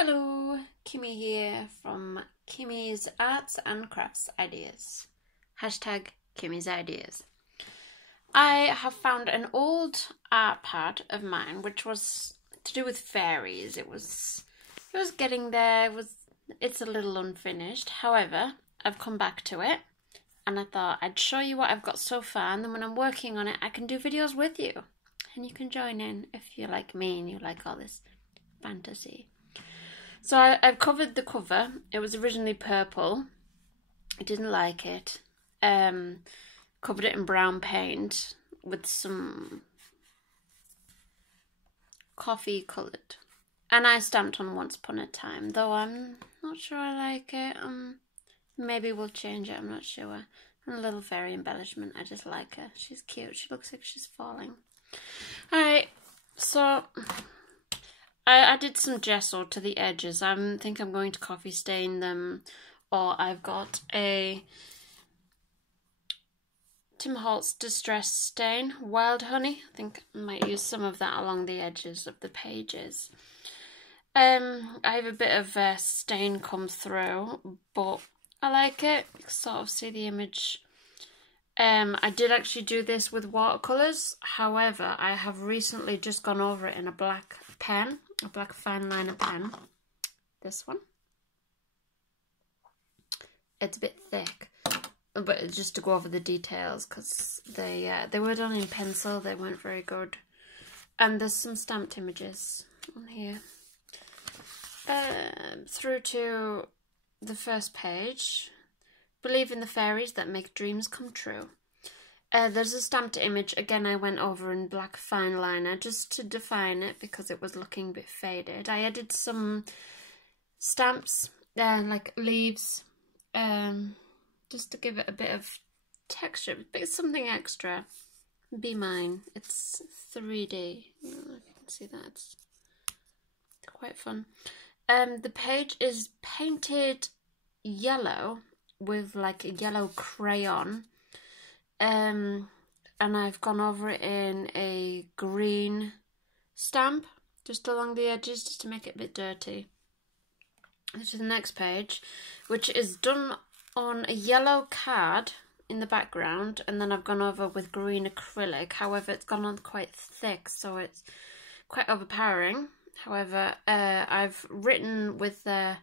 Hello, Kimmy here from Kimmy's Arts and Crafts Ideas. Hashtag kimmyzideas. I have found an old art pad of mine which was to do with fairies. It was getting there. It's a little unfinished. However, I've come back to it and I thought I'd show you what I've got so far, and then when I'm working on it I can do videos with you. And you can join in if you're like me and you like all this fantasy. So I've covered the cover. It was originally purple. I didn't like it. Covered it in brown paint with some coffee coloured. And I stamped on Once Upon a Time, though I'm not sure I like it. Maybe we'll change it, I'm not sure. And a little fairy embellishment, I just like her. She's cute, she looks like she's falling. Alright, so I did some gesso to the edges. I think I'm going to coffee stain them, or I've got a Tim Holtz Distress Stain, Wild Honey. I think I might use some of that along the edges of the pages. I have a bit of stain come through, but I like it. You can sort of see the image. I did actually do this with watercolours. However, I have recently just gone over it in a black pen. A black fine liner pen, this one. It's a bit thick, but just to go over the details, because they were done in pencil, they weren't very good. And there's some stamped images on here. Through to the first page. Believe in the fairies that make dreams come true. There's a stamped image. Again, I went over in black fine liner just to define it because it was looking a bit faded. I added some stamps, like leaves, just to give it a bit of texture, something extra. Be mine. It's 3D. I don't know if you can see that. It's quite fun. The page is painted yellow with like a yellow crayon. And I've gone over it in a green stamp just along the edges just to make it a bit dirty. To the next page, which is done on a yellow card in the background, and then I've gone over with green acrylic. However, it's gone on quite thick, so it's quite overpowering. However, I've written with I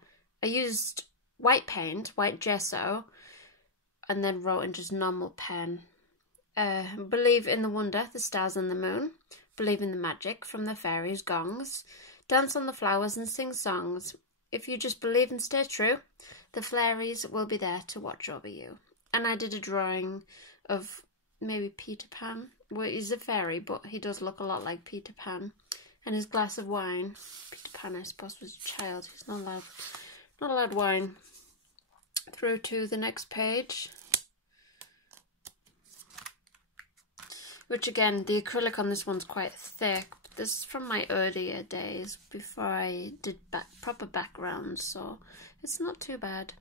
used white paint, white gesso, and then wrote in just normal pen. Believe in the wonder, the stars and the moon. Believe in the magic from the fairies' gongs. Dance on the flowers and sing songs. If you just believe and stay true, the fairies will be there to watch over you. And I did a drawing of maybe Peter Pan. Well, he's a fairy, but he does look a lot like Peter Pan. And his glass of wine. Peter Pan, I suppose, was a child. He's not allowed wine. Through to the next page, which again, the acrylic on this one's quite thick. But this is from my earlier days before I did proper backgrounds, so it's not too bad.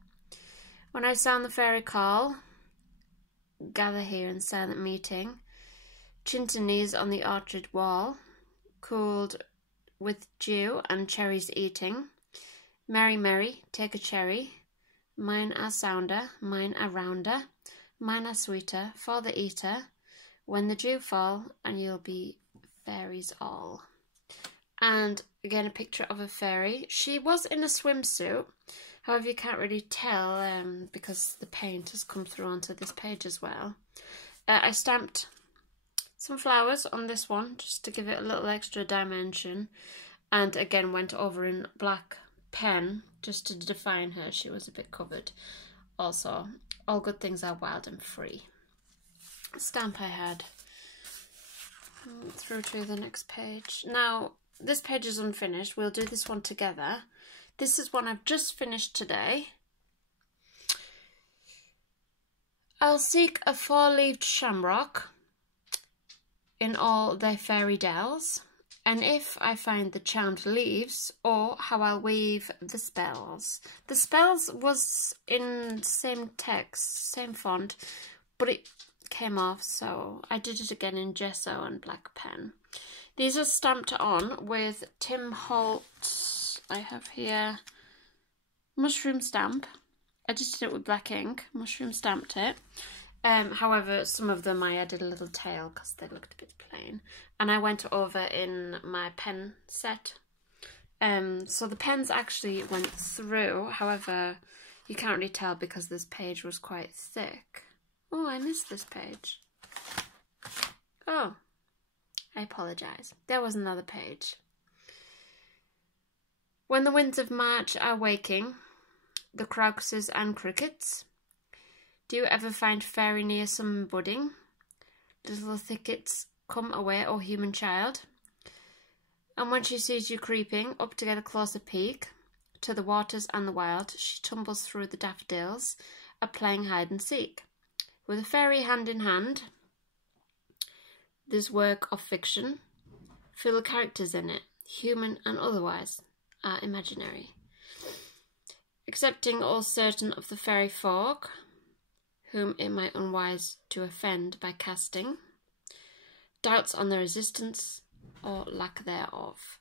When I sound the fairy call, gather here in silent meeting. Chin to knees on the orchard wall, cooled with dew and cherries eating. Merry, merry, take a cherry. Mine are sounder, mine are rounder, mine are sweeter for the eater. When the dew fall, and you'll be fairies all. And again, a picture of a fairy. She was in a swimsuit. However, you can't really tell because the paint has come through onto this page as well. I stamped some flowers on this one just to give it a little extra dimension. And again, went over in black pen just to define her. She was a bit covered. Also, all good things are wild and free. Stamp I had. Through to the next page. Now, this page is unfinished. We'll do this one together. This is one I've just finished today. I'll seek a four-leaved shamrock in all their fairy dells. And if I find the charmed leaves, or how I'll weave the spells. The spells was in same text, same font, but it came off, so I did it again in gesso and black pen. These are stamped on with Tim Holtz I have here mushroom stamp. I just did it with black ink, mushroom stamped it. However, some of them I added a little tail because they looked a bit plain. And I went over in my pen set. So the pens actually went through, however, you can't really tell because this page was quite thick. Oh, I missed this page. Oh, I apologise. There was another page. When the winds of March are waking, the crocuses and crickets, do you ever find fairy near some budding? Little thickets, come away, O human child. And when she sees you creeping up to get a closer peek, to the waters and the wild, she tumbles through the daffodils, a playing hide and seek. With a fairy hand in hand, this work of fiction, full of characters in it, human and otherwise, are imaginary. Excepting all certain of the fairy folk, whom it might unwise to offend by casting doubts on their existence or lack thereof.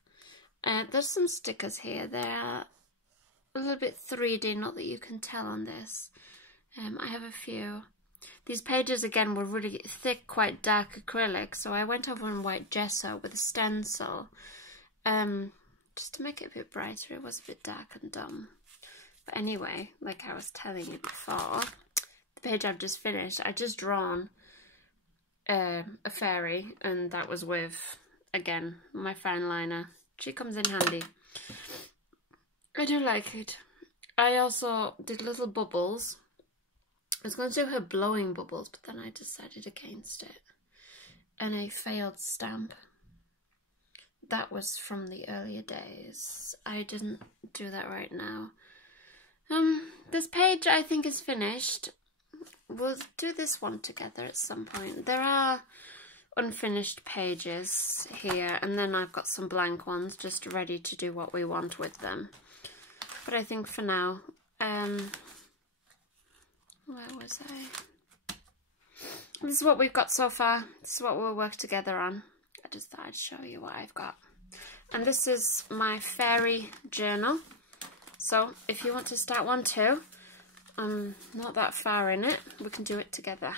There's some stickers here. They're a little bit 3D, not that you can tell on this. I have a few. These pages again were really thick, quite dark acrylic, so I went over in white gesso with a stencil. Just to make it a bit brighter. It was a bit dark and dumb. But anyway, like I was telling you before, the page I've just finished, I just drawn a fairy, and that was with, again, my fine liner. She comes in handy. I do like it. I also did little bubbles. I was going to do her blowing bubbles, but then I decided against it. And a failed stamp. That was from the earlier days. I didn't do that right now. This page I think is finished. We'll do this one together at some point. There are unfinished pages here, and then I've got some blank ones just ready to do what we want with them. But I think for now, where was I? This is what we've got so far. This is what we'll work together on. I just thought I'd show you what I've got. And this is my fairy journal. So if you want to start one too, I'm not that far in it, we can do it together.